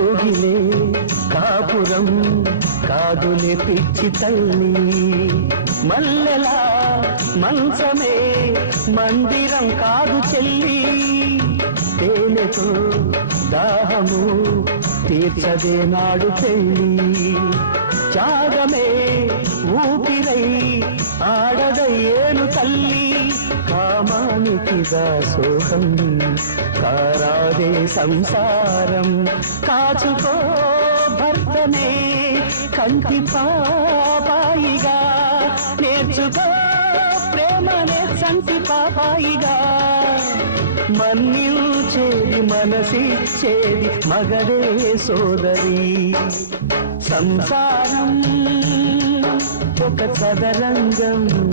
పెళ్ళిలే కాపురం కాదులే పిచ్చి తల్లి. మల్లెలా మంచమే మందిరం కాదు చెల్లి. తేనెతో దాహము తీర్చదే నాడు పెళ్ళి. త్యాగమే ఊపిరై ఆడదయ్యేను తల్లి. కామానికి దాసోహం కారాదే సంసారం. కాచుకో భర్తనే కంటి పాపాయిగా. నేర్చుకో ప్రేమనే సంతి పాపాయిగా. మన్నించేది మనసిచ్చేది మగడే సోదరి. సంసారం ఒక సదరంగం.